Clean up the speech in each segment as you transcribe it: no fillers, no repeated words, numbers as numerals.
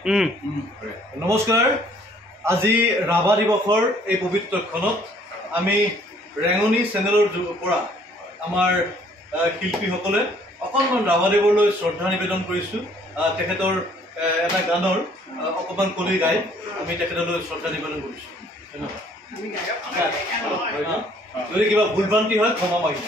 নমস্কাৰ আজি ৰাভা দিৱসৰ এই পবিত্ৰ ক্ষণত আমি ৰেঙনি চেনেলৰ পৰা আমাৰ শিল্পীসকলে অকণমান ৰাভাদেৱলৈ শ্ৰদ্ধা নিবেদন কৰিছোঁ তেখেতৰ এটা গানৰ অকণমান কলি গাই আমি তেখেতলৈ শ্ৰদ্ধা নিবেদন কৰিছোঁ ধন্যবাদ যদি কিবা ভুলভ্ৰান্তি হয় ক্ষমা মাগিম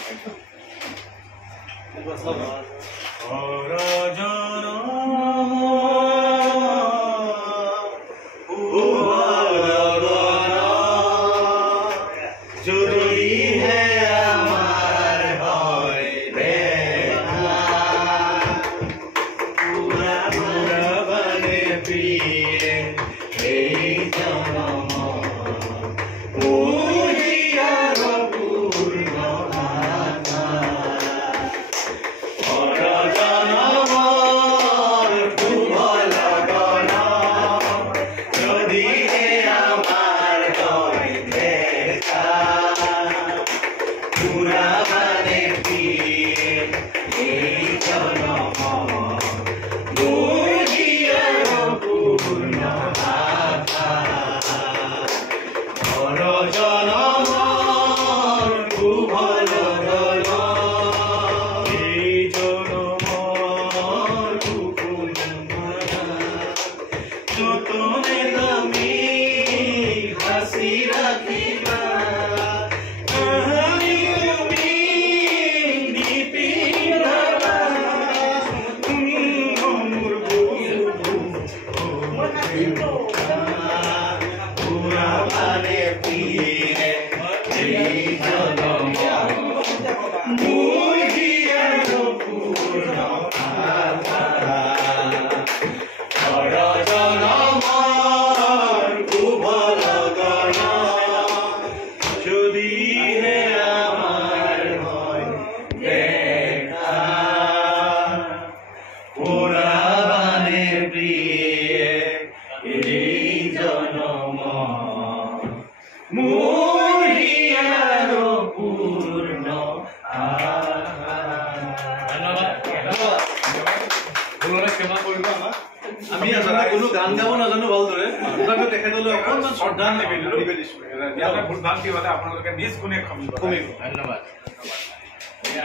আমি কোনো গান গাব নাজানো ভালদৰে তথাপিও তেখেতলৈ অকণমান শ্ৰদ্ধা নিবেদিছোঁ ভুলভ্ৰান্তি হ'লে আপোনালোকে নিজ গুণে ক্ষমিব। ধন্যবাদ।